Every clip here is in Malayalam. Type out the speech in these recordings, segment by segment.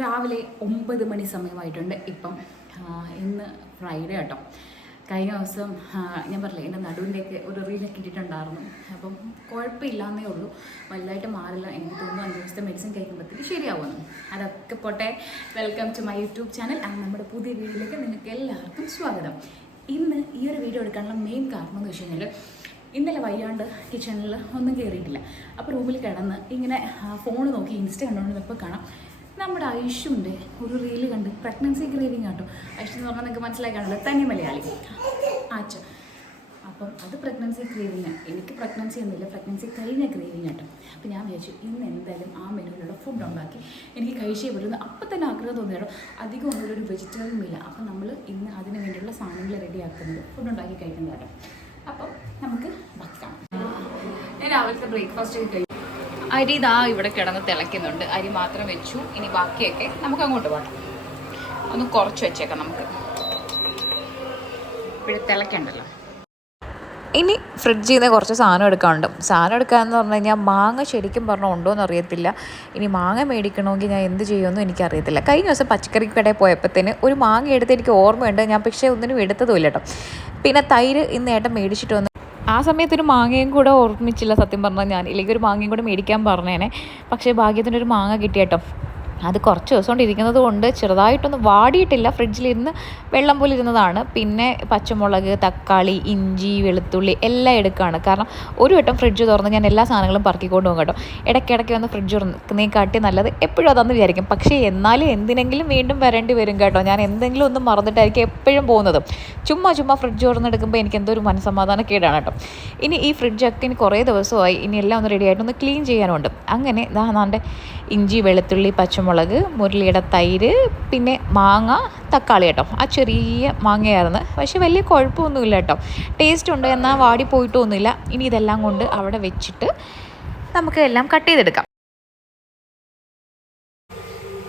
രാവിലെ 9 മണി സമയമായിട്ടുണ്ട്. ഇപ്പം ഇന്ന് ഫ്രൈഡേ കേട്ടോ. കഴിഞ്ഞ ദിവസം ഞാൻ പറഞ്ഞില്ലേ എൻ്റെ നടുവിൻ്റെയൊക്കെ ഒരു റീലൊക്കെ ഇട്ടിട്ടുണ്ടായിരുന്നു. അപ്പം കുഴപ്പമില്ലാന്നേ ഉള്ളൂ, വലുതായിട്ട് മാറില്ല. എനിക്ക് തോന്നുന്നു 5 ദിവസത്തെ മെഡിസിൻ കഴിക്കുമ്പോഴത്തേക്ക് ശരിയാവുന്നു. അതൊക്കെ പോട്ടെ. Welcome to my YouTube channel and നമ്മുടെ പുതിയ വീഡിയോയിലേക്ക് നിങ്ങൾക്ക് എല്ലാവർക്കും സ്വാഗതം. ഇന്ന് ഈ ഒരു വീഡിയോ എടുക്കാനുള്ള മെയിൻ കാരണം എന്ന് വെച്ച് കഴിഞ്ഞാൽ, ഇന്നലെ വയ്യാണ്ട് കിച്ചണിൽ ഒന്നും കയറിയിട്ടില്ല. അപ്പോൾ റൂമിൽ കിടന്ന് ഇങ്ങനെ ഫോൺ നോക്കി ഇൻസ്റ്റ കണ്ടുകൊണ്ടിരുന്നപ്പോൾ കാണാം നമ്മുടെ ഐഷുവിൻ്റെ ഒരു റീല് കണ്ട്. പ്രഗ്നൻസി ക്രേവിങ് കേട്ടോ. ഐഷു എന്ന് പറഞ്ഞാൽ നിങ്ങൾക്ക് മനസ്സിലായി കാണുമല്ലോ, തനി മലയാളി ആച്ച. അപ്പം അത് പ്രഗ്നൻസി ക്രേവിങ്. എനിക്ക് പ്രഗ്നൻസി ഒന്നുമില്ല, പ്രഗ്നൻസി കഴിഞ്ഞ ക്രേവിങ് കേട്ടോ. അപ്പോൾ ഞാൻ വിചാരിച്ചു ഇന്ന് എന്തായാലും ആ മെനുവിലുള്ള ഫുഡ് ഉണ്ടാക്കി എനിക്ക് കഴിച്ചേ പറ്റുന്നു. അപ്പം തന്നെ ആഗ്രഹം തോന്നിയാലോ, അധികം ഒന്നും ഒരു വെജിറ്റേറിയൻ മീല. അപ്പം നമ്മൾ ഇന്ന് അതിന് വേണ്ടിയുള്ള സാധനങ്ങൾ റെഡിയാക്കുന്നത്, ഫുഡ് ഉണ്ടാക്കി കഴിക്കുന്നത് കേട്ടോ. അപ്പം നമുക്ക് ബാക്കി കാണാം. ഞാൻ രാവിലത്തെ ബ്രേക്ക്ഫാസ്റ്റ് ഒക്കെ കഴിച്ചു. അരി ഇതാ ഇവിടെ കിടന്ന് തിളയ്ക്കുന്നുണ്ട്. അരി മാത്രം വെച്ചു. ഇനി ബാക്കിയൊക്കെ നമുക്ക് അങ്ങോട്ട് പോകണം. ഒന്ന് കുറച്ച് വെച്ചേക്കാം നമുക്ക്, ഇവിടെ തിളയ്ക്കണ്ടല്ലോ. ഇനി ഫ്രിഡ്ജിൽ നിന്ന് കുറച്ച് സാധനം എടുക്കാനുണ്ട്. സാധനം എടുക്കാമെന്ന് പറഞ്ഞു കഴിഞ്ഞാൽ മാങ്ങ ശരിക്കും പറഞ്ഞാൽ ഉണ്ടോ എന്ന് അറിയത്തില്ല. ഇനി മാങ്ങ മേടിക്കണമെങ്കിൽ ഞാൻ എന്ത് ചെയ്യുമെന്നും എനിക്കറിയത്തില്ല. കഴിഞ്ഞ ദിവസം പച്ചക്കറി കടയിൽ പോയപ്പോഴത്തേന് ഒരു മാങ്ങ എടുത്ത് എനിക്ക് ഓർമ്മയുണ്ട്. ഞാൻ പക്ഷേ ഒന്നിനും എടുത്തതുമില്ല കേട്ടോ. പിന്നെ തൈര് ഇന്ന് ഏട്ടൻ മേടിച്ചിട്ട് വന്നു. ആ സമയത്തൊരു മാങ്ങയും കൂടെ ഓർമ്മിച്ചില്ല സത്യം പറഞ്ഞാൽ ഞാൻ. ഇല്ലെങ്കിൽ ഒരു മാങ്ങയും കൂടെ മേടിക്കാൻ പറഞ്ഞേനെ. പക്ഷേ ഭാഗ്യത്തിനൊരു മാങ്ങ കിട്ടി കേട്ടോ. അത് കുറച്ച് ദിവസം കൊണ്ട് ഇരിക്കുന്നത് കൊണ്ട് ചെറുതായിട്ടൊന്നും വാടിയിട്ടില്ല. ഫ്രിഡ്ജിലിരുന്ന് വെള്ളം പോലെ ഇരുന്നതാണ്. പിന്നെ പച്ചമുളക്, തക്കാളി, ഇഞ്ചി, വെളുത്തുള്ളി എല്ലാം എടുക്കുകയാണ്. കാരണം ഒരു വട്ടം ഫ്രിഡ്ജ് തുറന്ന് ഞാൻ എല്ലാ സാധനങ്ങളും പറക്കിക്കൊണ്ട് പോകും കേട്ടോ. ഇടയ്ക്കിടയ്ക്ക് വന്ന് ഫ്രിഡ്ജ് തുറന്നേ കാട്ടി നല്ലത് എപ്പോഴും അതെന്ന് വിചാരിക്കും. പക്ഷേ എന്നാലും എന്തിനെങ്കിലും വീണ്ടും വരേണ്ടി വരും കേട്ടോ. ഞാൻ എന്തെങ്കിലും ഒന്നും മറന്നിട്ടായിരിക്കും എപ്പോഴും പോകുന്നത്. ചുമ്മാ ഫ്രിഡ്ജ് തുറന്നെടുക്കുമ്പോൾ എനിക്ക് എന്തോ ഒരു മനസ്സമാധാനക്കേടാണ് കേട്ടോ. ഇനി ഈ ഫ്രിഡ്ജൊക്കെ ഇനി കുറേ ദിവസമായി. ഇനി എല്ലാം ഒന്ന് റെഡി ആയിട്ടൊന്ന് ക്ലീൻ ചെയ്യാനുണ്ട്. അങ്ങനെ ഇതാണ്ട് ഇഞ്ചി, വെളുത്തുള്ളി, പച്ചമുളക്, മുരളിയുടെ തൈര്, പിന്നെ മാങ്ങ, തക്കാളി കേട്ടോ. ആ ചെറിയ മാങ്ങയായിരുന്നു, പക്ഷേ വലിയ കുഴപ്പമൊന്നുമില്ല കേട്ടോ. ടേസ്റ്റ് ഉണ്ട്, എന്നാൽ വാടി പോയിട്ടൊന്നുമില്ല. ഇനി ഇതെല്ലാം കൊണ്ട് അവിടെ വെച്ചിട്ട് നമുക്ക് എല്ലാം കട്ട് ചെയ്തെടുക്കാം.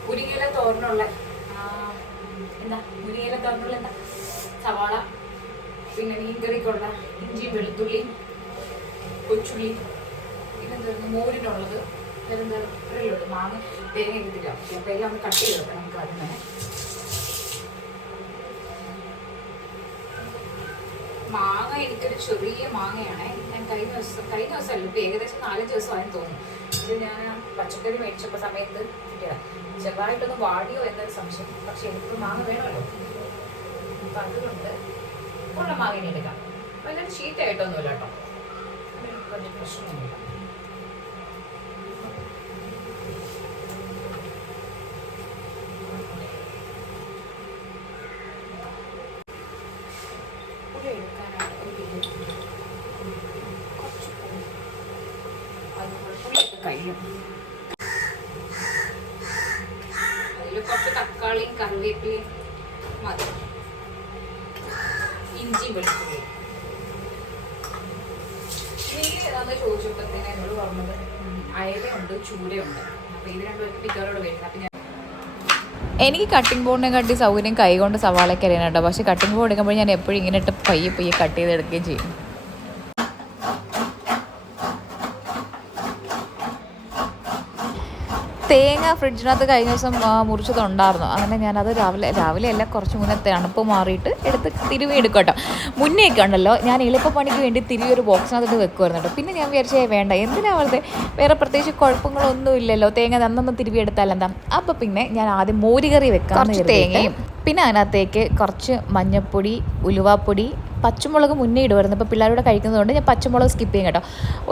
മുരിങ്ങയില തോരനുള്ള സവാള, പിന്നെ മീൻകറിക്കുള്ള ഇഞ്ചി, വെളുത്തുള്ളി, കൊച്ചുള്ളി, പിന്നെന്തായിരുന്നു മോരിനുള്ളത്, ഇത്രയുള്ളത്. മാങ്ങ തേങ്ങ എടുത്തില്ല. അപ്പോൾ എല്ലാം ഒന്ന് കട്ട് ചെയ്ത് വെക്കാം നമുക്ക്. ആദ്യം തന്നെ മാങ്ങ എനിക്കൊരു ചെറിയ മാങ്ങയാണേ. ഞാൻ കഴിഞ്ഞ ദിവസമല്ല, ഇപ്പോൾ ഏകദേശം 4 ദിവസമായെന്ന് തോന്നുന്നു. ഇത് ഞാൻ പച്ചക്കറി മേടിച്ചപ്പോൾ സമയത്ത് കിട്ടിയതാണ്. ചെറുതായിട്ടൊന്ന് വാടിയോ എന്നൊരു സംശയം. പക്ഷെ എനിക്ക് മാങ്ങ വേണമല്ലോ, അപ്പം അതുകൊണ്ട് ഉള്ള മാങ്ങ എടുക്കാം. അപ്പം എല്ലാവരും ചീത്തയായിട്ടൊന്നുമില്ല കേട്ടോ, വലിയ പ്രശ്നമൊന്നുമില്ല. അതിൽ കുറച്ച് തക്കാളിയും കറിവേപ്പിലയും മതി, ഇഞ്ചി, വെളുത്തുള്ളി. മീൻ ഏതാണെന്ന് ചോദിച്ചപ്പോഴത്തേന് എന്നോട് പറഞ്ഞത് അയലയുണ്ട്, ചൂരയുണ്ട്. അപ്പോൾ ഇത് രണ്ടുപേർക്ക് പിറ്റോരോട് വരുന്നത്. അപ്പം എനിക്ക് കട്ടിംഗ് ബോർഡിനെ കാട്ടി സൗകര്യം കൈകൊണ്ട് സവാളയ്ക്ക് അറിയാൻ കേട്ടോ. പക്ഷേ കട്ടിംഗ് ബോർഡ് എടുക്കുമ്പോൾ ഞാൻ എപ്പോഴും ഇങ്ങനെ ഇട്ട് പയ്യെ കട്ട് ചെയ്തെടുക്കുകയും ചെയ്യും. തേങ്ങ ഫ്രിഡ്ജിനകത്ത് കഴിഞ്ഞ ദിവസം മുറിച്ചതുണ്ടായിരുന്നു. അങ്ങനെ ഞാനത് രാവിലെ അല്ല, കുറച്ച് മുന്നേ തണുപ്പ് മാറിയിട്ട് എടുത്ത് തിരുവി എടുക്കും കേട്ടോ. മുന്നേയൊക്കെ ഉണ്ടല്ലോ, ഞാൻ എളുപ്പപ്പണിക്ക് വേണ്ടി തിരുവി ഒരു ബോക്സിനകത്തിട്ട് വെക്കുമായിരുന്നു കേട്ടോ. പിന്നെ ഞാൻ വിചാരിച്ചേ വേണ്ട, എന്തിനാ വെറുതെ, വേറെ പ്രത്യേകിച്ച് കുഴപ്പങ്ങളൊന്നും ഇല്ലല്ലോ, തേങ്ങ നന്നൊന്ന് തിരുവി എടുത്താൽ എന്താ. അപ്പോൾ പിന്നെ ഞാൻ ആദ്യം മോരുകറി വെക്കാം. കുറച്ച് തേങ്ങയും പിന്നെ അതിനകത്തേക്ക് കുറച്ച് മഞ്ഞൾപ്പൊടി, ഉലുവാപ്പൊടി, പച്ചമുളക് മുന്നേ ഇടുമായിരുന്നു. ഇപ്പോൾ പിള്ളേരോട് കഴിക്കുന്നതുകൊണ്ട് ഞാൻ പച്ചമുളക് സ്കിപ്പ് ചെയ്യും കേട്ടോ.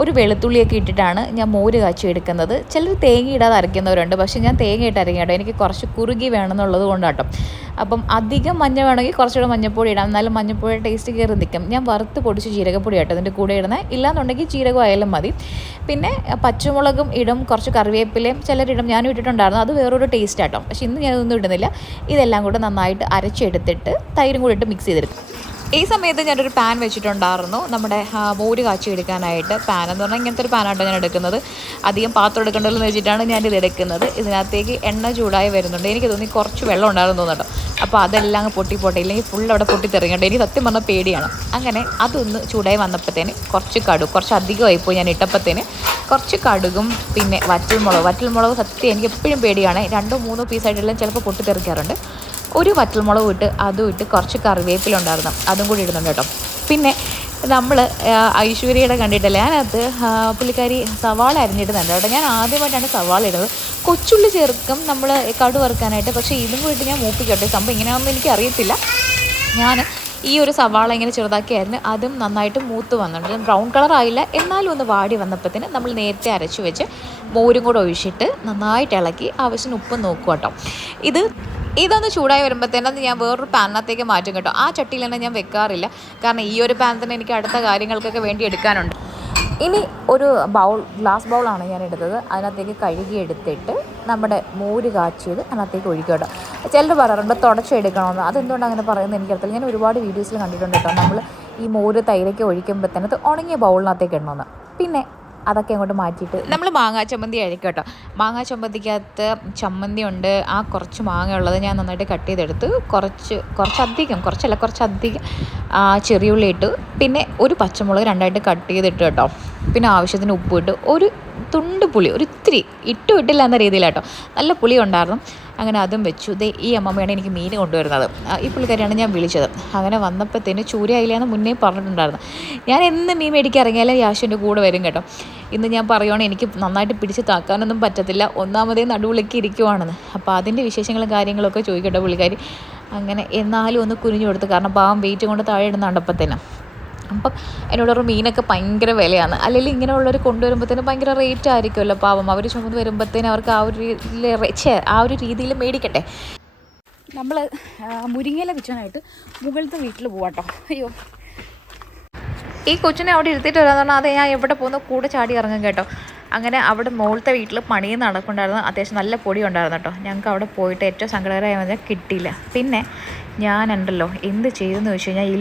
ഒരു വെളുത്തുള്ളിയൊക്കെ ഇട്ടിട്ടാണ് ഞാൻ മോര് കാച്ചി എടുക്കുന്നത്. ചിലർ തേങ്ങ ഇടാതെ അരയ്ക്കുന്നവരുണ്ട്, പക്ഷേ ഞാൻ തേങ്ങ ഇട്ട് അരയ്ക്കും കേട്ടോ. എനിക്ക് കുറച്ച് കുറുകി വേണമെന്നുള്ളത് കൊണ്ടാട്ടോ. അപ്പം അധികം മഞ്ഞ വേണമെങ്കിൽ കുറച്ചുകൂടെ മഞ്ഞൾപ്പൊടി ഇടാം, എന്നാലും മഞ്ഞൾപ്പൊടി ടേസ്റ്റ് കയറി നിൽക്കും. ഞാൻ വറുത്ത് പൊടിച്ച് ജീരകപ്പൊടി കേട്ടോ അതിൻ്റെ കൂടെ ഇടുന്നത്. ഇല്ലാന്നുണ്ടെങ്കിൽ ജീരകം ആയാലും മതി. പിന്നെ പച്ചമുളകും ഇടും, കുറച്ച് കറിവേപ്പിലയും ചിലരിടും, ഞാനും ഇട്ടിട്ടുണ്ടായിരുന്നു. അത് വേറൊരു ടേസ്റ്റ് ആട്ടോ. പക്ഷേ ഇന്ന് ഞാനതൊന്നും ഇടുന്നില്ല. ഇതെല്ലാം കൂടെ നന്നായിട്ട് അരച്ചെടുത്തിട്ട് തൈരും കൂടി ഇട്ട് മിക്സ് ചെയ്തെടുക്കും. ഈ സമയത്ത് ഞാനൊരു പാൻ വെച്ചിട്ടുണ്ടായിരുന്നു നമ്മുടെ മോര് കാച്ചി എടുക്കാനായിട്ട്. പാൻ എന്ന് പറഞ്ഞാൽ ഇങ്ങനത്തെ ഒരു പാനാട്ടോ ഞാൻ എടുക്കുന്നത്. അധികം പാത്രം എടുക്കേണ്ടതെന്ന് വെച്ചിട്ടാണ് ഞാനിത് എടുക്കുന്നത്. ഇതിനകത്തേക്ക് എണ്ണ ചൂടായി വരുന്നുണ്ട്. എനിക്ക് തോന്നി കുറച്ച് വെള്ളം ഉണ്ടായിരുന്നു തോന്നുന്നുണ്ടോ. അപ്പോൾ അതെല്ലാം അങ്ങ് പൊട്ടിപ്പോട്ടെ, ഇല്ലെങ്കിൽ ഫുൾ അവിടെ പൊട്ടിത്തെറിയണ്ട. എനിക്ക് സത്യം പറഞ്ഞാൽ പേടിയാണ്. അങ്ങനെ അതൊന്ന് ചൂടായി വന്നപ്പോഴത്തേന് കുറച്ച് കടുക്, കുറച്ച് അധികമായിപ്പോയി ഞാൻ ഇട്ടപ്പോഴത്തേന്, കുറച്ച് കടുകും പിന്നെ വറ്റൽമുളക് സത്യം എനിക്ക് എപ്പോഴും പേടിയാണ്. 2-3 പീസായിട്ടെല്ലാം ചിലപ്പോൾ പൊട്ടിത്തെറിക്കാറുണ്ട്. ഒരു വറ്റൽമുളക് ഇട്ട് അതും ഇട്ട് കുറച്ച് കറിവേപ്പിലുണ്ടായിരുന്നു, അതും കൂടി ഇടുന്നുണ്ട് കേട്ടോ. പിന്നെ നമ്മൾ ഐശ്വര്യയുടെ കണ്ടിട്ടല്ലേ അതിനകത്ത് പുള്ളിക്കാരി സവാള അരിഞ്ഞിടുന്നുണ്ട് കേട്ടോ. ഞാൻ ആദ്യമായിട്ടാണ് സവാള ഇടുന്നത്. കൊച്ചുള്ളി ചേർക്കും നമ്മൾ കടു വറുക്കാനായിട്ട്, പക്ഷേ ഇതും കൂടി ഞാൻ മൂപ്പിക്കട്ടെ. സംഭവം ഇങ്ങനെയാണെന്ന് എനിക്ക് അറിയത്തില്ല. ഞാൻ ഈ ഒരു സവാള ഇങ്ങനെ ചെറുതാക്കിയായിരുന്നു, അതും നന്നായിട്ട് മൂത്ത് വന്നിട്ടുണ്ട്. ബ്രൗൺ കളറായില്ല, എന്നാലും ഒന്ന് വാടി വന്നപ്പോഴത്തേന് നമ്മൾ നേരത്തെ അരച്ച് വെച്ച് മോരും കൂടെ ഒഴിച്ചിട്ട് നന്നായിട്ട് ഇളക്കി ആവശ്യത്തിന് ഉപ്പ് നോക്കുക കേട്ടോ. ഇതൊന്ന് ചൂടായി വരുമ്പോഴത്തേനും ഞാൻ വേറൊരു പാനിനകത്തേക്ക് മാറ്റും കേട്ടോ. ആ ചട്ടിയിൽ തന്നെ ഞാൻ വെക്കാറില്ല, കാരണം ഈ ഒരു പാൻ തന്നെ എനിക്ക് അടുത്ത കാര്യങ്ങൾക്കൊക്കെ വേണ്ടി എടുക്കാനുണ്ട്. ഇനി ഒരു ഗ്ലാസ് ബൗളാണ് ഞാൻ എടുത്തത്. അതിനകത്തേക്ക് കഴുകി എടുത്തിട്ട് നമ്മുടെ മോര് കാച്ചിയത് അതിനകത്തേക്ക് ഒഴിക്കുക കേട്ടോ. ചിലർ പറയാറുണ്ട് തുടച്ചെടുക്കണമെന്ന്. അതെന്തുകൊണ്ടാണ് അങ്ങനെ പറയുന്നത് എനിക്കറിയത്തില്ല. ഞാൻ ഒരുപാട് വീഡിയോസിൽ കണ്ടിട്ടുണ്ട് കേട്ടോ, നമ്മൾ ഈ മോര് തൈരൊക്കെ ഒഴിക്കുമ്പോഴത്തേനത് ഉണങ്ങിയ ബൗളിനകത്തേക്ക് ഇടണമെന്ന്. പിന്നെ അതൊക്കെ അങ്ങോട്ട് മാറ്റിയിട്ട് നമ്മൾ മാങ്ങാ ചമ്മന്തി അഴിക്കും കേട്ടോ. മാങ്ങാ ചമ്മന്തിക്കകത്ത് ചമ്മന്തി ഉണ്ട്. ആ കുറച്ച് മാങ്ങ ഉള്ളത് ഞാൻ നന്നായിട്ട് കട്ട് ചെയ്തെടുത്ത് കുറച്ചധികം ചെറിയുള്ളി ഇട്ടു. പിന്നെ ഒരു പച്ചമുളക് 2ആയിട്ട് കട്ട് ചെയ്തിട്ട് കേട്ടോ. പിന്നെ ആവശ്യത്തിന് ഉപ്പ് ഇട്ട് ഒരു തുണ്ട് പുളി, ഒരു ഇത്തിരി ഇട്ടില്ല എന്ന രീതിയിലാട്ടോ. നല്ല പുളി ഉണ്ടായിരുന്നു. അങ്ങനെ അതും വെച്ചു. ഈ അമ്മമ്മയാണ് എനിക്ക് മീൻ കൊണ്ടുവരുന്നത്. ഈ പുള്ളിക്കാരിയാണ് ഞാൻ വിളിച്ചത്. അങ്ങനെ വന്നപ്പോഴത്തേന് ചൂരയില്ലാന്ന് മുന്നേ പറഞ്ഞിട്ടുണ്ടായിരുന്നു. ഞാൻ എന്ന് മീൻ മേടിക്കാൻ ഇറങ്ങിയാലും യാശുവിൻ്റെ കൂടെ വരും കേട്ടോ. ഇന്ന് ഞാൻ പറയുവാണെങ്കിൽ എനിക്ക് നന്നായിട്ട് പിടിച്ച് താക്കാനൊന്നും പറ്റത്തില്ല, ഒന്നാമതേ നടുവിലേക്ക് ഇരിക്കുവാണെന്ന്. അപ്പോൾ അതിൻ്റെ വിശേഷങ്ങളും കാര്യങ്ങളൊക്കെ ചോദിക്കട്ടെ പുള്ളിക്കാരി. അങ്ങനെ എന്നാലും ഒന്ന് കുനിഞ്ഞു കൊടുത്ത്, കാരണം പാവം വെയിറ്റ് കൊണ്ട് താഴെ ഇടുന്നുണ്ടപ്പോഴത്തേനും. അപ്പം എന്നോടൊരു മീനൊക്കെ ഭയങ്കര വിലയാണ്. അല്ലെങ്കിൽ ഇങ്ങനെയുള്ളവർ കൊണ്ടുവരുമ്പോഴത്തേനും ഭയങ്കര റേറ്റ് ആയിരിക്കുമല്ലോ പാവം. അവർ ചുമന്ന് വരുമ്പോഴത്തേനും അവർക്ക് ആ ഒരു രീതിയിൽ മേടിക്കട്ടെ. നമ്മൾ മുരിങ്ങയില വെച്ചാനായിട്ട് മുകളിലത്തെ വീട്ടിൽ പോവാട്ടോ. അയ്യോ, ഈ കൊച്ചിനെ അവിടെ ഇരുത്തിയിട്ട് വരാമെന്ന് പറഞ്ഞാൽ അത് ഞാൻ എവിടെ പോകുന്നു കൂടെ ചാടി ഇറങ്ങും കേട്ടോ. അങ്ങനെ അവിടെ മുകളിലത്തെ വീട്ടിൽ പണിയും നടക്കുന്നുണ്ടായിരുന്നു. അത്യാവശ്യം നല്ല പൊടി ഉണ്ടായിരുന്നു കേട്ടോ. ഞങ്ങൾക്ക് അവിടെ പോയിട്ട് ഏറ്റവും സങ്കടകരമായ കിട്ടിയില്ല. പിന്നെ ഞാനുണ്ടല്ലോ എന്ത് ചെയ്തെന്ന് വെച്ച് കഴിഞ്ഞാൽ, ഈ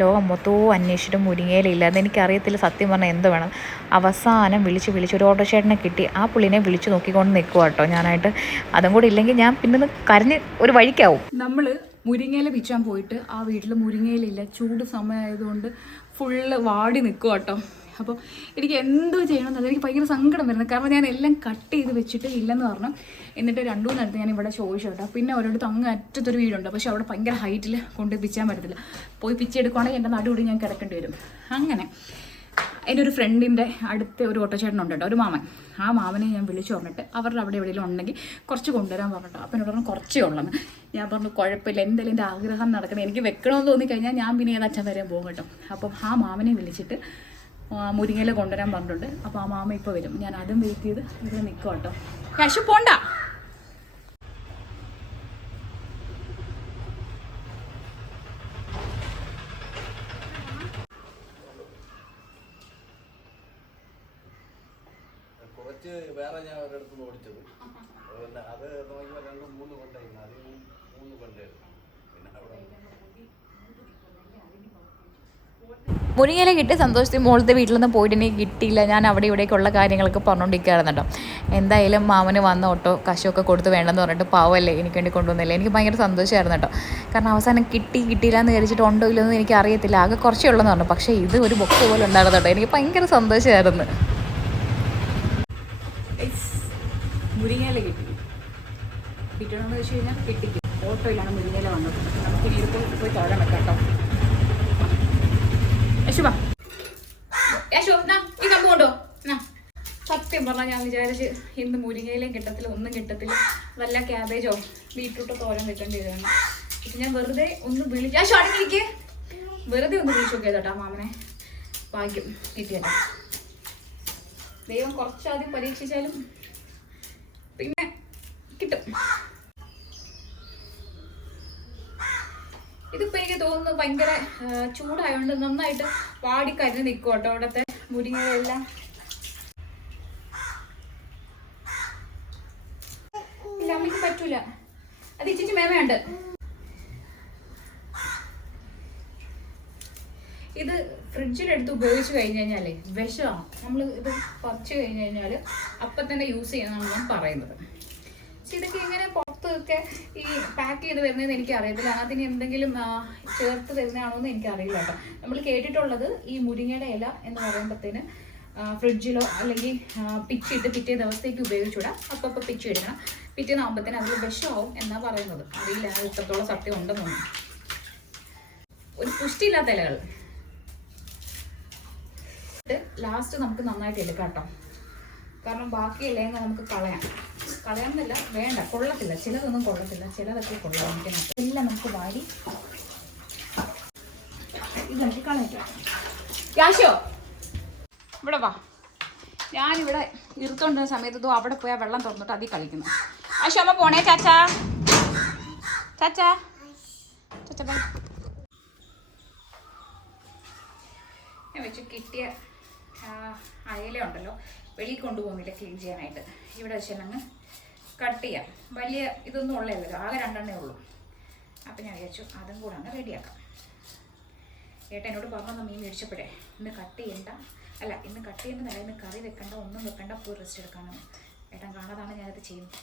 ലോകം മൊത്തവും അന്വേഷിച്ചിട്ട് മുരിങ്ങയിലില്ല. അതെനിക്കറിയത്തില്ല സത്യം പറഞ്ഞാൽ എന്ത് വേണം. അവസാനം വിളിച്ച് ഒരു ഓട്ടോച്ചേട്ടനെ കിട്ടി. ആ പുള്ളിനെ വിളിച്ച് നോക്കിക്കൊണ്ട് നിൽക്കുക കേട്ടോ ഞാനായിട്ട്. അതും കൂടി ഇല്ലെങ്കിൽ ഞാൻ പിന്നെ കരഞ്ഞ് ഒരു വഴിക്കാവും. നമ്മൾ മുരിങ്ങയില പിച്ചാൻ പോയിട്ട് ആ വീട്ടിൽ മുരിങ്ങയിലില്ല. ചൂട് സമയമായതുകൊണ്ട് ഫുള്ള് വാടി നിൽക്കുക കേട്ടോ. അപ്പോൾ എനിക്ക് എന്തോ ചെയ്യണമെന്നത് എനിക്ക് ഭയങ്കര സങ്കടം വരുന്നത്. കാരണം ഞാൻ എല്ലാം കട്ട് ചെയ്ത് വെച്ചിട്ട് ഇല്ലെന്ന് പറഞ്ഞു. എന്നിട്ട് 2-3 നേരത്തെ ഞാൻ ഇവിടെ ചോദിച്ചു കേട്ടോ. പിന്നെ ഒരിടത്ത് അങ്ങ് അറ്റത്തൊരു വീടുണ്ട്, പക്ഷെ അവിടെ ഭയങ്കര ഹൈറ്റിൽ കൊണ്ട് പിച്ചാൻ പറ്റത്തില്ല. പോയി പിച്ചെടുക്കുകയാണെങ്കിൽ എൻ്റെ നടുകൂടി ഞാൻ കിടക്കേണ്ടി വരും. അങ്ങനെ എൻ്റെ ഒരു ഫ്രണ്ടിൻ്റെ അടുത്ത ഒരു ഓട്ടോച്ചേട്ടനുണ്ട് കേട്ടോ, ഒരു മാമൻ. ആ മാമനെ ഞാൻ വിളിച്ചു പറഞ്ഞിട്ട് അവരുടെ അവിടെ എവിടെയെങ്കിലും ഉണ്ടെങ്കിൽ കുറച്ച് കൊണ്ടുവരാൻ പറഞ്ഞിട്ടോ. അപ്പം എന്നോട് പറഞ്ഞു കുറച്ചേ ഉള്ളെന്ന്. ഞാൻ പറഞ്ഞു കുഴപ്പമില്ല, എന്തായാലും എൻ്റെ ആഗ്രഹം നടക്കുന്നത്. എനിക്ക് വെക്കണമെന്ന് തോന്നിക്കഴിഞ്ഞാൽ ഞാൻ പിന്നെ ഏതച്ഛൻ വരെയും പോകും കേട്ടോ. അപ്പം ആ മാമനെ വിളിച്ചിട്ട് മുരിങ്ങയില കൊണ്ടുവരാൻ പറഞ്ഞിട്ടുണ്ട്. അപ്പോൾ ആ മാമ ഇപ്പോൾ വരും. ഞാൻ അതും വെയിറ്റ് ചെയ്ത് ഇവിടെ നിൽക്കും കേട്ടോ. ക്യാഷ് പോണ്ട. കുറച്ച് വേറെ ഞാൻ ഒരിടത്ത് ഓടിച്ചത്, അത് നോക്കിയപ്പോൾ 2-3 കൊണ്ടായിരുന്നു. അത് 3 കൊണ്ടായിരുന്നു. പിന്നെ അവിടെ മുരിങ്ങയില കിട്ടിയ സന്തോഷത്തിൽ മുകളിലത്തെ വീട്ടിലൊന്നും പോയിട്ട് എനിക്ക് കിട്ടിയില്ല. ഞാൻ അവിടെ ഇവിടേക്കുള്ള കാര്യങ്ങളൊക്കെ പറഞ്ഞുകൊണ്ടിരിക്കുകയായിരുന്നു കേട്ടോ. എന്തായാലും മാമന് വന്ന ഓട്ടോ കശമൊക്കെ കൊടുത്ത് വേണ്ടെന്ന് പറഞ്ഞിട്ട് പാവല്ലേ എനിക്ക് വേണ്ടി കൊണ്ടുവന്നില്ല. എനിക്ക് ഭയങ്കര സന്തോഷമായിരുന്നു കേട്ടോ. കാരണം അവസാനം കിട്ടിയില്ല എന്ന് വിചാരിച്ചിട്ട് ഉണ്ടോ ഇല്ലെന്ന് എനിക്ക് അറിയത്തില്ല. ആകെ കുറച്ചേ ഉള്ളെന്ന് പറഞ്ഞു. പക്ഷേ ഇത് ഒരു ബൊക്സ് പോലെ ഉണ്ടായിരുന്നു കേട്ടോ. എനിക്ക് ഭയങ്കര സന്തോഷമായിരുന്നു. മുരിങ്ങയില കിട്ടണമെന്ന് വെച്ച് കഴിഞ്ഞാൽ കിട്ടിക്കും. ഓട്ടോയിലാണ് മുരിങ്ങയില വന്നത്. നമുക്ക് ഇനിയിപ്പോൾ പോയി താഴെ വെക്കാം കേട്ടോ. യശുവാ, യശു ഈ കമ്പ് കൊണ്ടോ. സത്യം പറഞ്ഞാൽ ഞാൻ വിചാരിച്ച് ഇന്ന് മുരിങ്ങയിലയും കിട്ടത്തില്ല, ഒന്നും കിട്ടത്തില്ല. വല്ല ക്യാബേജോ ബീറ്റ്റൂട്ടോ തോരൻ വെക്കേണ്ടി വരുന്നു. പക്ഷെ ഞാൻ വെറുതെ ഒന്ന് വിളിച്ചു. യശു അടങ്ങിയിരിക്കേ, വെറുതെ ഒന്ന് വിളിച്ചു നോക്കിയത് കേട്ടോ മാമനെ. ഭാഗ്യം കിട്ടിയല്ലോ. ദൈവം കുറച്ചാദ്യം പരീക്ഷിച്ചാലും പിന്നെ കിട്ടും. ഇതിപ്പോൾ എനിക്ക് തോന്നുന്നു ഭയങ്കര ചൂടായതുകൊണ്ട് നന്നായിട്ട് വാടിക്കരിഞ്ഞ് നിൽക്കും കേട്ടോ അവിടുത്തെ മുരിങ്ങയെല്ലാം. ഇല്ല അമ്മയ്ക്ക് പറ്റൂല, അത് ഇച്ചിരി മേമയുണ്ട്. ഇത് ഫ്രിഡ്ജിലെടുത്ത് ഉപയോഗിച്ച് കഴിഞ്ഞ് കഴിഞ്ഞാലേ വിഷമാണ്. നമ്മൾ ഇത് പറിച്ച് കഴിഞ്ഞ് കഴിഞ്ഞാൽ അപ്പം തന്നെ യൂസ് ചെയ്യണമെന്നാണ് ഞാൻ പറയുന്നത്. ഇതൊക്കെ ഇങ്ങനെ പുറത്തൊക്കെ ഈ പാക്ക് ചെയ്ത് വരുന്നതെന്ന് എനിക്ക് അറിയത്തില്ല. അതിന് എന്തെങ്കിലും ചേർത്ത് തരുന്നതാണോ എന്ന് എനിക്കറിയില്ല കേട്ടോ. നമ്മൾ കേട്ടിട്ടുള്ളത് ഈ മുരിങ്ങയുടെ ഇല എന്ന് പറയുമ്പോഴത്തേന് ഫ്രിഡ്ജിലോ അല്ലെങ്കിൽ പിച്ചിട്ട് പിറ്റേ ദിവസത്തേക്ക് ഉപയോഗിച്ചുകൂടാ. അപ്പോൾ പിച്ചെടുക്കണം. പിറ്റേന്നാകുമ്പോഴത്തേന് അതിൽ വിഷമാവും എന്നാണ് പറയുന്നത്. അറിയില്ല ഇത്രത്തോളം സത്യം ഉണ്ടെന്ന് തോന്നുന്നു. ഒരു പുഷ്ടിയില്ലാത്ത ഇലകൾ ലാസ്റ്റ് നമുക്ക് നന്നായിട്ട് എടുക്കാം കേട്ടോ. കാരണം ബാക്കി ഇലയെന്ന് നമുക്ക് കളയാമെന്നില്ല, വേണ്ട, കൊള്ളത്തില്ല. ചിലതൊന്നും കൊള്ളത്തില്ല, ചിലതൊക്കെ കൊള്ളാം. എല്ലാം നമുക്ക് വാരി ഇതാക്കി കളയാം. യാശോ ഇവിടെ വാ. ഞാനിവിടെ ഇരുത്തോണ്ടുന്ന സമയത്ത് അവിടെ പോയാൽ വെള്ളം തുറന്നിട്ട് അതിൽ കളിക്കുന്നു. ആശോ അമ്മ പോണേ. ചാച്ചാ ചാച്ചാ ചാച്ചാ ബൈ. ഞാൻ വെച്ച് കിട്ടിയ അയല ഉണ്ടല്ലോ, വെളിയിൽ കൊണ്ടുപോകുന്നില്ല ക്ലീൻ ചെയ്യാനായിട്ട്. ഇവിടെ വെച്ചങ്ങ് കട്ട് ചെയ്യാം. വലിയ ഇതൊന്നും ഉള്ളതല്ലോ, ആകെ 2 എണ്ണേ ഉള്ളൂ. അപ്പം ഞാൻ വിചാരിച്ചു അതും കൂടെ അങ്ങ് റെഡിയാക്കാം. ഏട്ടൻ എന്നോട് പറഞ്ഞു മീൻ മേടിച്ചപ്പോഴേ ഇന്ന് കട്ട് ചെയ്യേണ്ടതല്ല, ഇന്ന് കറി വെക്കണ്ട, ഒന്നും വെക്കണ്ട, പോയി റെസ്റ്റ് എടുക്കാനാണ്. ഏട്ടൻ കാണാതാണ് ഞാനത് ചെയ്യുന്നത്.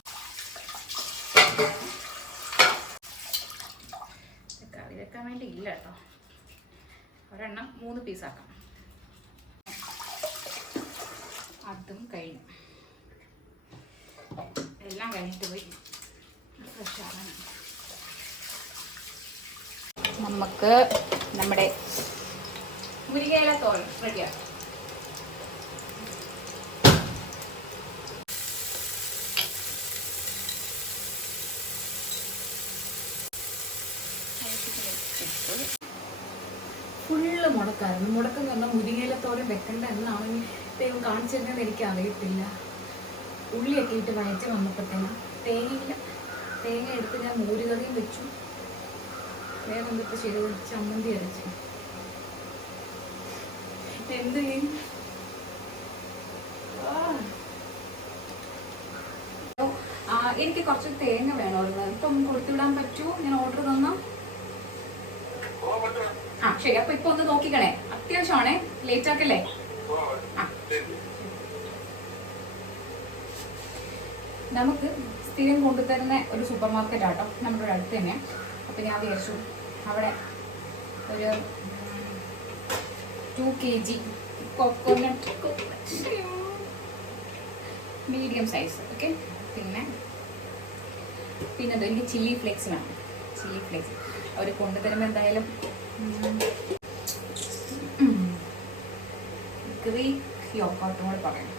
കറി വെക്കാൻ വേണ്ടി ഇല്ല കേട്ടോ. ഒരെണ്ണം 3 പീസാക്കാം. അതും കഴിഞ്ഞു. എല്ലാം കഴിഞ്ഞിട്ട് പോയി ഫ്രഷാണ്. നമുക്ക് നമ്മുടെ മുരിങ്ങയില തോരൻ റെഡിയാക്കാം. ഫുള്ള് മുടക്കായിരുന്നു. മുടക്കെന്ന് പറഞ്ഞാൽ മുരിങ്ങയില തോരൻ വെക്കേണ്ട എന്നാണെങ്കിൽ ദൈവം കാണിച്ചിരുന്നത് എനിക്ക് അറിയത്തില്ല. ഉള്ളിയൊക്കെ ഇട്ട് വയറ്റ് വന്നപ്പോഴത്തേനും തേങ്ങ എടുത്ത് ഞാൻ മോരുകറിയും വെച്ചു. വേറെ എന്തൊക്കെ ചെയ്തു, ചമ്മന്തി അരച്ചു. എന്ത് ചെയ്യും? എനിക്ക് കുറച്ച് തേങ്ങ വേണമായിരുന്നു. ഇപ്പം കൊടുത്തുവിടാൻ പറ്റുമോ? ഞാൻ ഓർഡർ തന്നാ? ശരി. അപ്പൊ ഇപ്പൊ ഒന്ന് നോക്കിക്കണേ, അത്യാവശ്യമാണേ, ലേറ്റ് ആക്കല്ലേ. നമുക്ക് സ്ഥിരം കൊണ്ടുതരുന്ന ഒരു സൂപ്പർ മാർക്കറ്റ് ആട്ടോ നമ്മുടെ അടുത്ത് തന്നെ. അപ്പം ഞാൻ വിചാരിച്ചു അവിടെ ഒരു 2 kg coconut medium size. Okay. പിന്നെ എനിക്ക് ചില്ലി ഫ്ലേക്സ് വേണം. ചില്ലി ഫ്ലേക്സ് അവർ കൊണ്ടുതരുമ്പോൾ എന്തായാലും ഗ്രീക്ക് യോഗോട്ടും കൂടെ പറയണം.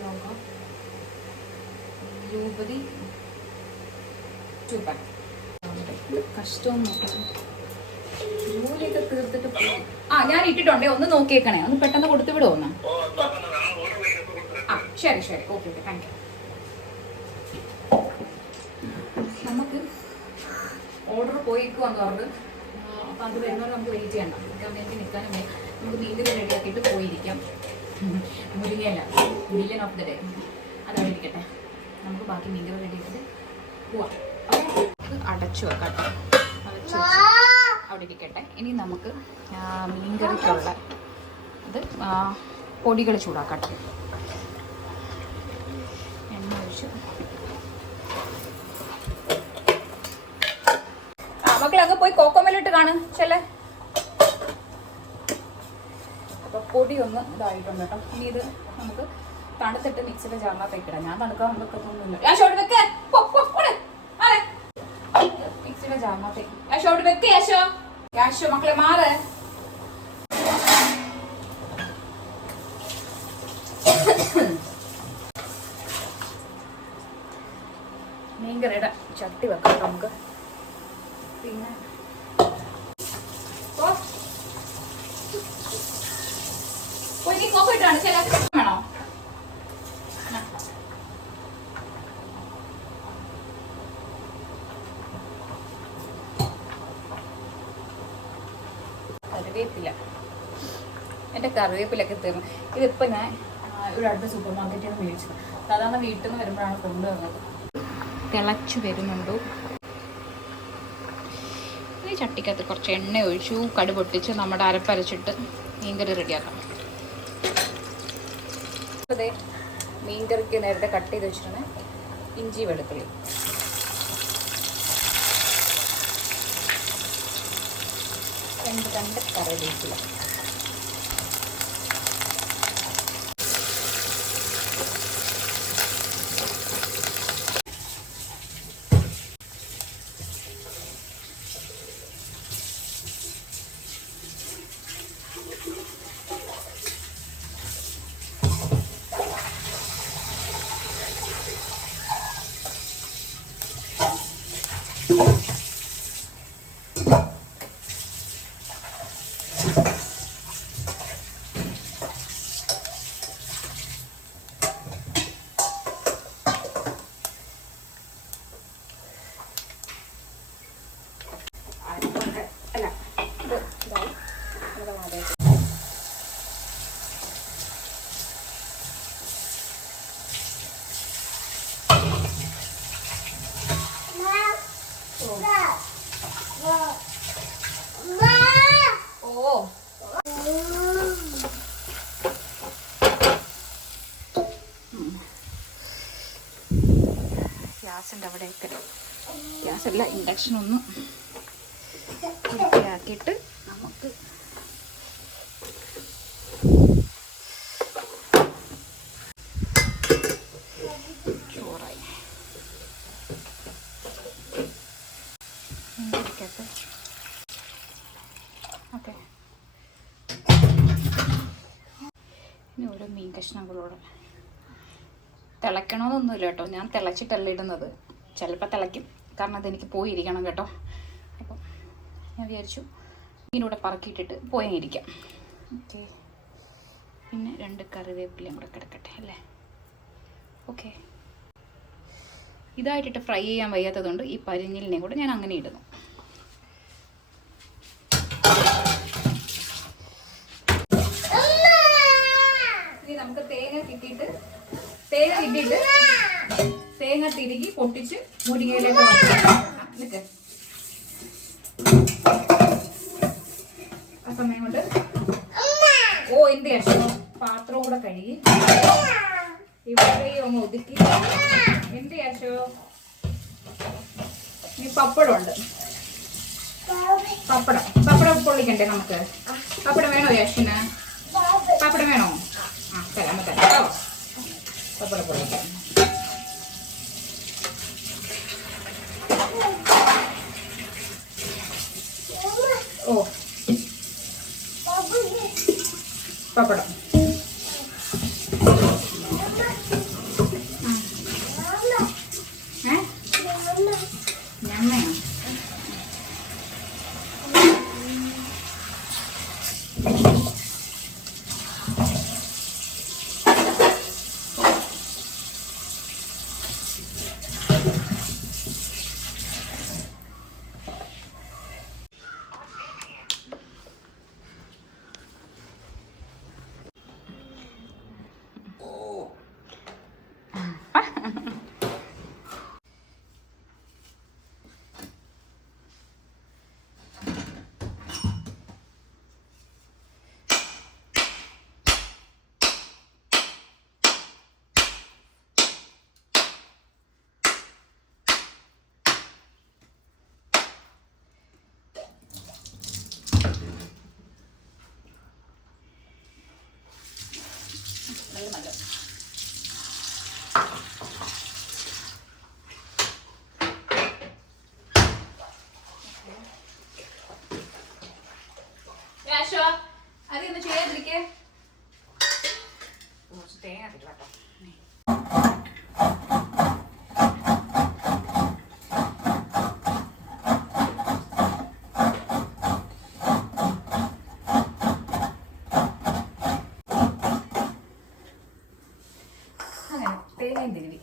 യോഗ രൂപതി 2 pack. കഷ്ടവും നോക്കണം. ജോലിയൊക്കെ തീർത്തിട്ട് പോകും. ഞാൻ ഇട്ടിട്ടുണ്ടേ, ഒന്ന് നോക്കിയേക്കണേ. ഒന്ന് പെട്ടെന്ന് കൊടുത്തു വിടുമോ? ശരി. ഓക്കെ. Thank you. നമുക്ക് ഓർഡർ പോയിക്കുവാന്ന് പറഞ്ഞത്. അപ്പം അത് വരുന്നവരെ നമുക്ക് വെയിറ്റ് ചെയ്യണ്ട. നിൽക്കാനും നമുക്ക് മീൻകറി റെഡിയാക്കിയിട്ട് പോയിരിക്കാം. മുരിങ്ങയില മില്യൻ ഓഫ് ദ ഡേ അതവിടെ ഇരിക്കട്ടെ. നമുക്ക് ബാക്കി മീൻകറി റെഡിയാക്കിയിട്ട് പോവാം. അടച്ചു വെക്കാം കേട്ടോ. അടച്ചു അവിടെ ഇരിക്കട്ടെ. ഇനി നമുക്ക് മീൻകറിക്കുള്ള ഇത് പൊടികൾ ചൂടാക്കട്ടെ. എണ്ണ ഒഴിച്ചു. മക്കളൊക്കെ പോയി കോക്കോമലിട്ട് കാണും ചെല്ലേ. അപ്പോൾ പൊടി ഒന്ന് ഇതായിട്ടുണ്ട് കേട്ടോ. ഇനി ഇത് നമുക്ക് തണുത്തിട്ട് മിക്സിയുടെ ജാറിനകത്തേക്ക് ഇടാം. ഞാൻ തണുക്കാൻ വെക്കത്തൊന്നുമില്ല. മിക്സിയുടെ ജാറിനകത്തേക്ക് യാശോട് വെക്ക്. യാശോ മക്കളെ മാറ്. മീൻകറിയുടെ ചട്ടി വെക്കാം നമുക്ക്. പിന്നെ കോക്കോ ഇട്ടാണ് ചില വേണോ? കറിവേപ്പില. എൻ്റെ കറിവേപ്പിലൊക്കെ തീർന്നു. ഇതിപ്പോൾ ഞാൻ ഇവിടെ അടുത്ത സൂപ്പർ മാർക്കറ്റിൽ നിന്ന് മേടിച്ചത്. സാധാരണ വീട്ടിൽ നിന്ന് വരുമ്പോഴാണ് കൊണ്ടുവന്നത്. തിളച്ചു വരുന്നുണ്ടോ? ഈ ചട്ടിക്കകത്ത് കുറച്ച് എണ്ണ ഒഴിച്ചു, കടുക് പൊട്ടിച്ച് നമ്മുടെ അരപ്പരച്ചിട്ട് മീൻകറി റെഡിയാക്കാം. അതെ, മീൻകറിക്ക് നേരത്തെ കട്ട് ചെയ്ത് വെച്ചിരുന്നത് ഇഞ്ചി വെളുത്തുള്ളി, രണ്ട് കറിവേപ്പില, ഗ്യാസിൻ്റെ അവിടെയൊക്കെ ഗ്യാസല്ല ഇൻഡക്ഷനൊന്ന് വൃത്തിയാക്കിയിട്ട് നമുക്ക് ചോറായി. ഓക്കെ, ഇനി ഓരോ മീൻ കഷ്ണങ്ങളോടെ തിളയ്ക്കണമെന്നൊന്നുമില്ല കേട്ടോ. ഞാൻ തിളച്ചിട്ടല്ല ഇടുന്നത്, ചിലപ്പോൾ തിളയ്ക്കും, കാരണം അതെനിക്ക് പോയിരിക്കണം കേട്ടോ. അപ്പം ഞാൻ വിചാരിച്ചു മീനൂടെ പറക്കിയിട്ടിട്ട് പോയിരിക്കാം. ഓക്കെ, പിന്നെ 2 കറിവേപ്പിലയും കൂടെ കിടക്കട്ടെ അല്ലേ. ഓക്കെ, ഇതായിട്ടിട്ട് ഫ്രൈ ചെയ്യാൻ വയ്യാത്തതുകൊണ്ട് ഈ പരിഞ്ഞിലിനെയും കൂടെ ഞാൻ അങ്ങനെ ഇടുന്നു. ഇനി നമുക്ക് തേങ്ങ കിട്ടിയിട്ട് തേങ്ങ തിരുകി പൊട്ടിച്ച് മുരിങ്ങയിലേക്ക് നിൽക്ക്. ആ സമയം കൊണ്ട് എന്ത് ശേഷം പാത്രവും കൂടെ കഴുകി ഇവിടെയും ഒന്ന് ഒതുക്കി. എന്ത് ശേഷം ഈ പപ്പടമുണ്ട്, പപ്പടം പൊള്ളിക്കണ്ടേ നമുക്ക്? പപ്പടം വേണോ യശിന്? പപ്പടം വേണോ? തരാം കേട്ടോ. പപ്പടം പൊള്ളിക്കാം. പപ്പടം ഞമ്മയോ? അതൊന്ന് ചെയ്യാതിരിക്കേ. തേങ്ങ കേട്ടോ. അങ്ങനെ തേങ്ങയും തിരുവി.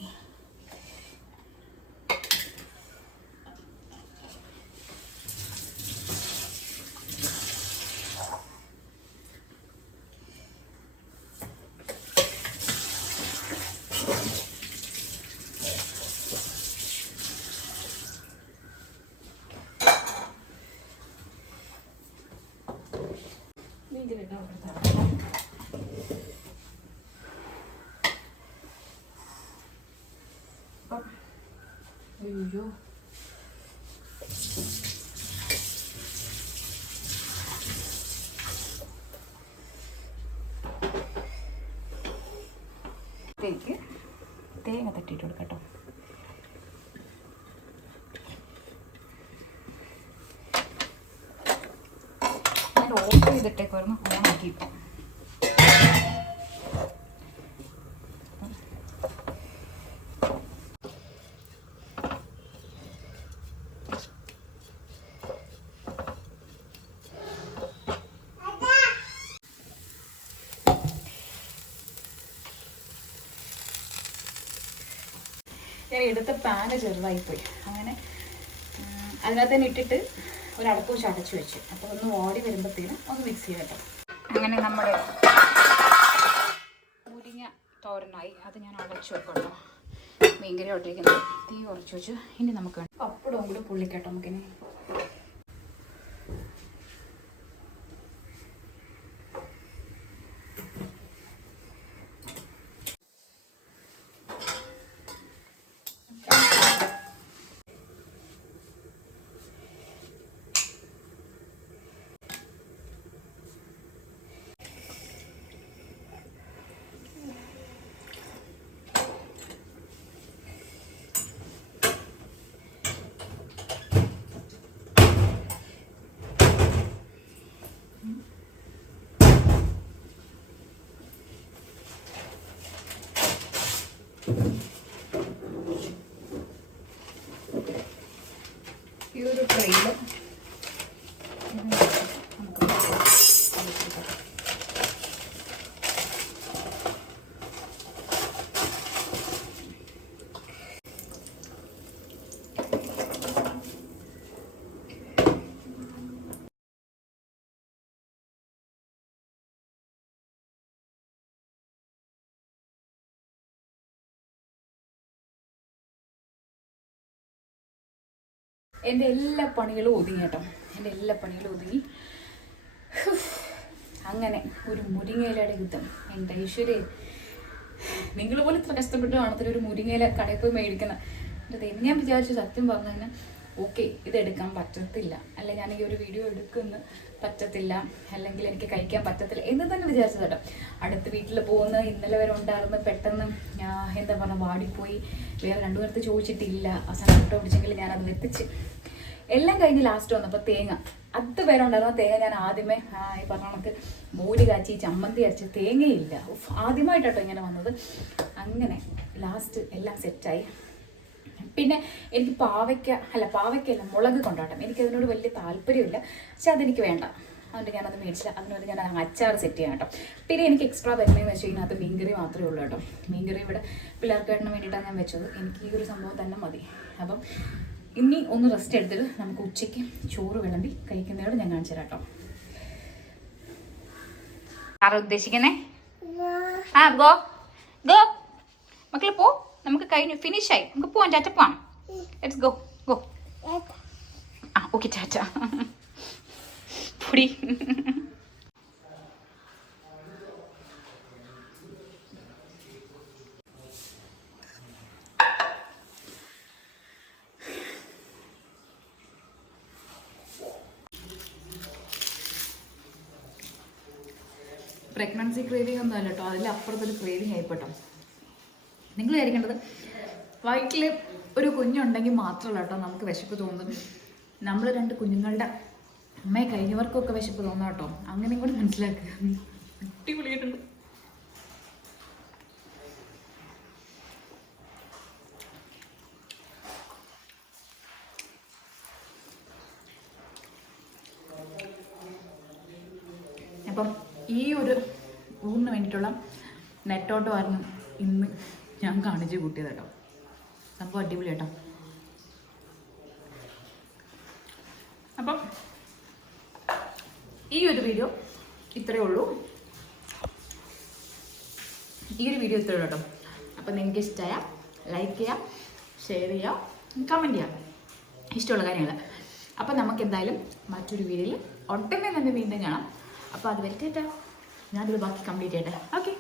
അപ്പം അയ്യോ തേങ്ങ തട്ടിയിട്ട് കൊടുക്കട്ടോ. ഞാൻ ഓഫ് ചെയ്തിട്ടേക്കായിരുന്നു, ഓണാക്കിയിട്ട്. ഞാൻ എടുത്ത പാന് ചെറുതായിപ്പോയി, അങ്ങനെ അതിനകത്ത് തന്നെ ഇട്ടിട്ട് ഒരടപ്പ് വെച്ച് അടച്ചു വെച്ചു. അപ്പോൾ ഒന്ന് ഓടി വരുമ്പോഴത്തേനും ഒന്ന് മിക്സ് ചെയ്യട്ടോ. അങ്ങനെ നമ്മുടെ മുരിങ്ങ തോരനായി. അത് ഞാൻ അടച്ചു വെക്കട്ടോ. മീൻകറി ഒട്ടിരിക്കുന്നത് തീ കുറച്ച് വെച്ചു. ഇനി നമുക്ക് പപ്പടവും കൂടി പുള്ളിക്കട്ടോ നമുക്കിനി. ഈ ഒരു ട്രെയിൽ എൻ്റെ എല്ലാ പണികളും ഒതുങ്ങി കേട്ടോ. എൻ്റെ എല്ലാ പണികളും ഒതുങ്ങി. അങ്ങനെ ഒരു മുരിങ്ങയിലയുടെ യുദ്ധം. എൻ്റെ ഈശ്വരേ, നിങ്ങൾ പോലും ഇത്ര കഷ്ടപ്പെട്ട് കാണത്തില്ല ഒരു മുരിങ്ങയില കടയിൽ പോയി മേടിക്കുന്ന. എൻ്റെ ദൈവം, ഞാൻ വിചാരിച്ചു സത്യം പറഞ്ഞു കഴിഞ്ഞാൽ ഓക്കെ ഇതെടുക്കാൻ പറ്റത്തില്ല, അല്ല ഞാൻ ഈ ഒരു വീഡിയോ എടുക്കുന്ന പറ്റത്തില്ല, അല്ലെങ്കിൽ എനിക്ക് കഴിക്കാൻ പറ്റത്തില്ല എന്ന് തന്നെ വിചാരിച്ചത് കേട്ടോ. അടുത്ത വീട്ടിൽ പോകുന്ന ഇന്നലെ വരെ ഉണ്ടായിരുന്നു, പെട്ടെന്ന് എന്താ പറഞ്ഞാൽ വാടിപ്പോയി. വേറെ രണ്ടു പേർക്ക് ചോദിച്ചിട്ടില്ല, അവസാനം ഇട്ടോ പിടിച്ചെങ്കിൽ ഞാനത് എത്തിച്ച് എല്ലാം കഴിഞ്ഞ് ലാസ്റ്റ് വന്നപ്പോൾ തേങ്ങ അത് വരെ ഉണ്ടായിരുന്ന തേങ്ങ ഞാൻ ആദ്യമേ ഈ പറഞ്ഞ കണക്ക് മോര് കാച്ചി ചമ്മന്തി അരച്ച് തേങ്ങയില്ല. ആദ്യമായിട്ടോ ഇങ്ങനെ വന്നത്. അങ്ങനെ ലാസ്റ്റ് എല്ലാം സെറ്റായി. പിന്നെ എനിക്ക് പാവയ്ക്കല്ല മുളക് കൊണ്ടാട്ടം, എനിക്കതിനോട് വലിയ താല്പര്യമില്ല. പക്ഷെ അതെനിക്ക് വേണ്ട, അതുകൊണ്ട് ഞാനത് മേടിച്ചില്ല. അതിനോട് ഞാൻ അച്ചാർ സെറ്റ് ചെയ്യാം കേട്ടോ. പിന്നെ എനിക്ക് എക്സ്ട്രാ വരുന്നതെന്ന് വെച്ച് കഴിഞ്ഞാൽ അത് മീൻകറി മാത്രമേ ഉള്ളൂ കേട്ടോ. മീൻകറി ഇവിടെ പിള്ളേർക്കായിട്ടിന് വേണ്ടിയിട്ടാണ് ഞാൻ വെച്ചത്. എനിക്ക് ഈ ഒരു സംഭവം തന്നെ മതി. അപ്പം ഇനി ഒന്ന് റെസ്റ്റ് എടുത്തിട്ട് നമുക്ക് ഉച്ചയ്ക്ക് ചോറ് വിളമ്പി കഴിക്കുന്നതോട് ഞാൻ കാണിച്ചു തരാം കേട്ടോ. ആരാ ഉദ്ദേശിക്കുന്നേ? ആ ഗോ ഗോ മക്കളെ പോ, നമുക്ക് കഴിഞ്ഞു, ഫിനിഷായി, നമുക്ക് പോവാം. ടാറ്റ പോവാം. Let's go go. ആ ഓക്കെ, ടാറ്റ. പൊടി. പ്രഗ്നൻസി ക്രേവിംഗ് ഒന്നും അല്ല കേട്ടോ, അതിലപ്പുറത്തൊരു ക്രേവിംഗ് ആയിപ്പോട്ടോ. നിങ്ങൾ വിചാരിക്കേണ്ടത് വയറ്റിൽ ഒരു കുഞ്ഞുണ്ടെങ്കിൽ മാത്രമല്ല കേട്ടോ നമുക്ക് വിശപ്പ് തോന്നുന്നത്. നമ്മൾ രണ്ട് കുഞ്ഞുങ്ങളുടെ അമ്മയെ കഴിഞ്ഞവർക്കൊക്കെ വിശപ്പ് തോന്നാം കേട്ടോ. അങ്ങനെയും കൂടി മനസ്സിലാക്കുക. അടിപൊളിയായിട്ടുണ്ട്. അപ്പം ഈ ഒരു ഊണിന് വേണ്ടിയിട്ടുള്ള നെറ്റോട്ടമായിരുന്നു ഇന്ന് ഞാൻ കാണിച്ച് കൂട്ടിയത് കേട്ടോ. സംഭവം അടിപൊളി കേട്ടോ. അപ്പം ഈ ഒരു വീഡിയോ ഇത്രയേ ഉള്ളൂ. ഈ ഒരു വീഡിയോ ഇത്രയേ ഉള്ളൂ കേട്ടോ. അപ്പം നിങ്ങൾക്ക് ഇഷ്ടമായ ലൈക്ക് ചെയ്യാം, ഷെയർ ചെയ്യാം, കമൻറ്റ് ചെയ്യാം, ഇഷ്ടമുള്ള കാര്യങ്ങൾ. അപ്പം നമുക്ക് എന്തായാലും മറ്റൊരു വീഡിയോയിൽ ഒട്ടനെ തന്നെ വീണ്ടും കാണാം. അപ്പോൾ അത് വരട്ടെ, ഞാനിത് ബാക്കി കംപ്ലീറ്റ് ചെയ്യട്ടെ. ഓക്കെ.